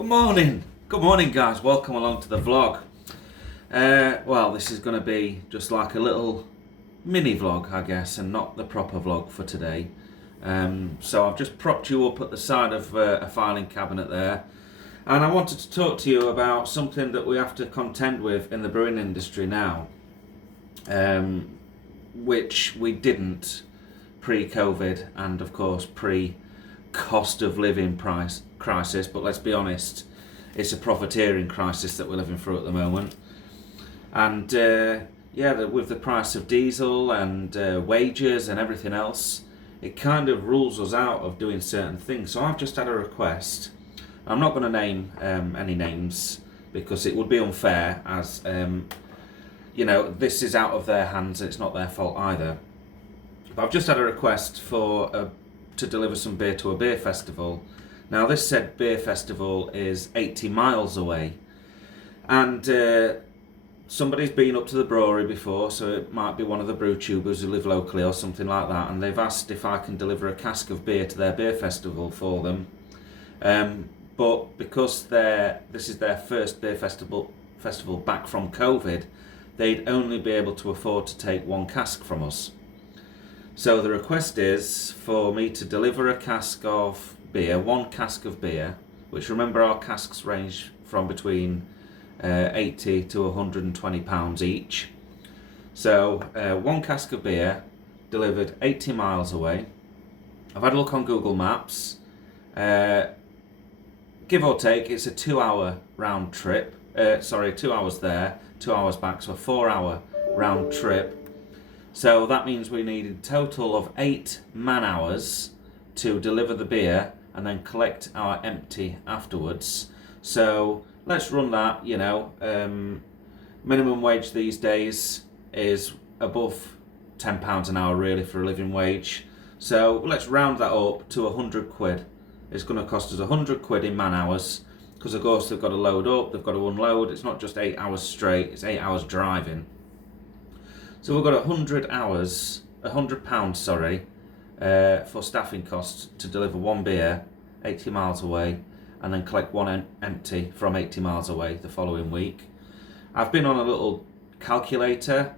Good morning guys, welcome along to the vlog. Well, this is going to be just like a little mini vlog, I guess, and not the proper vlog for today. So I've just propped you up at the side of a filing cabinet there, and I wanted to talk to you about something that we have to contend with in the brewing industry now, which we didn't pre-COVID and of course pre-cost of living price crisis, but let's be honest, it's a profiteering crisis that we're living through at the moment. And with the price of diesel and wages and everything else, it kind of rules us out of doing certain things. So I've just had a request. I'm not going to name any names because it would be unfair, as this is out of their hands and it's not their fault either. But I've just had a request to deliver some beer to a beer festival. Now this said beer festival is 80 miles away, and somebody's been up to the brewery before, so it might be one of the brew tubers who live locally or something like that, and they've asked if I can deliver a cask of beer to their beer festival for them. But because this is their first beer festival back from COVID, they'd only be able to afford to take one cask from us. So the request is for me to deliver a cask of beer, one cask of beer, which, remember, our casks range from between 80 to 120 pounds each. So one cask of beer delivered 80 miles away. I've had a look on Google Maps. Give or take, it's a 2-hour round trip. 2 hours there, 2 hours back, so a 4-hour round trip. So that means we needed a total of 8 man-hours to deliver the beer and then collect our empty afterwards. So let's run that, minimum wage these days is above £10 an hour really for a living wage. So let's round that up to 100 quid. It's going to cost us 100 quid in man hours, because of course they've got to load up, they've got to unload. It's not just 8 hours straight, it's 8 hours driving. So we've got £100, for staffing costs to deliver one beer 80 miles away and then collect one empty from 80 miles away the following week. I've been on a little calculator,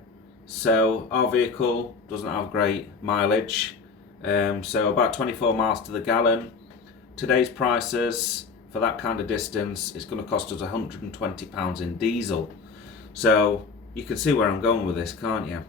so our vehicle doesn't have great mileage, so about 24 miles to the gallon. Today's prices for that kind of distance, it's going to cost us £120 in diesel. So you can see where I'm going with this, can't you?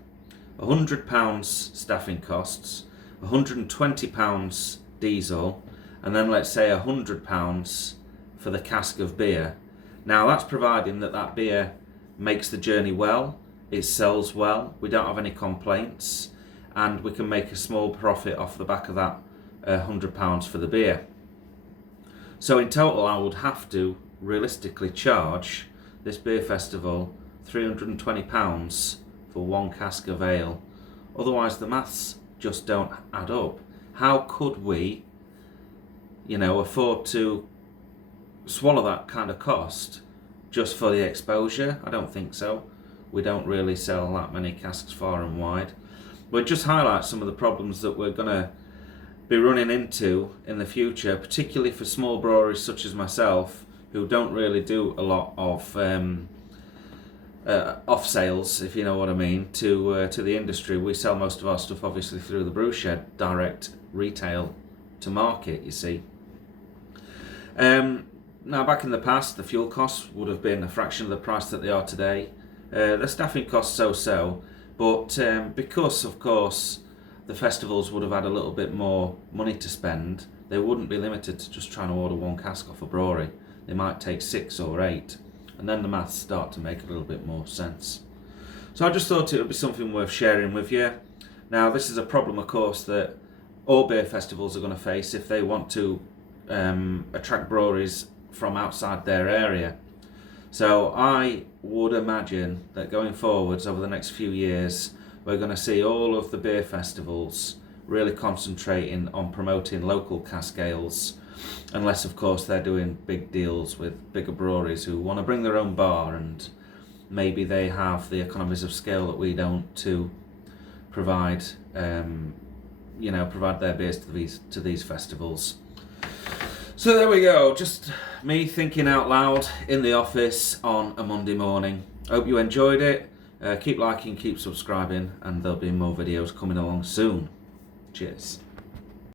£100 staffing costs, £120 diesel, and then let's say £100 for the cask of beer. Now that's providing that beer makes the journey well, it sells well, we don't have any complaints, and we can make a small profit off the back of that £100 for the beer. So in total I would have to realistically charge this beer festival £320 for one cask of ale. Otherwise the maths just don't add up. How could we, afford to swallow that kind of cost just for the exposure? I don't think so. We don't really sell that many casks far and wide. But it just highlights some of the problems that we're going to be running into in the future, particularly for small breweries such as myself, who don't really do a lot of off sales, if you know what I mean, to the industry. We sell most of our stuff obviously through the brew shed, direct retail to market, you see. Now back in the past, the fuel costs would have been a fraction of the price that they are today. The staffing costs so, but because of course the festivals would have had a little bit more money to spend, they wouldn't be limited to just trying to order one cask off a brewery. They might take 6 or 8. And then the maths start to make a little bit more sense. So I just thought it would be something worth sharing with you. Now this is a problem, of course, that all beer festivals are going to face if they want to attract breweries from outside their area. So I would imagine that going forwards over the next few years, we're going to see all of the beer festivals really concentrating on promoting local cask ales, unless of course they're doing big deals with bigger breweries who want to bring their own bar, and maybe they have the economies of scale that we don't to provide their beers to these festivals. So there we go, just me thinking out loud in the office on a Monday morning. Hope you enjoyed it. Keep liking, keep subscribing, and there'll be more videos coming along soon. Cheers.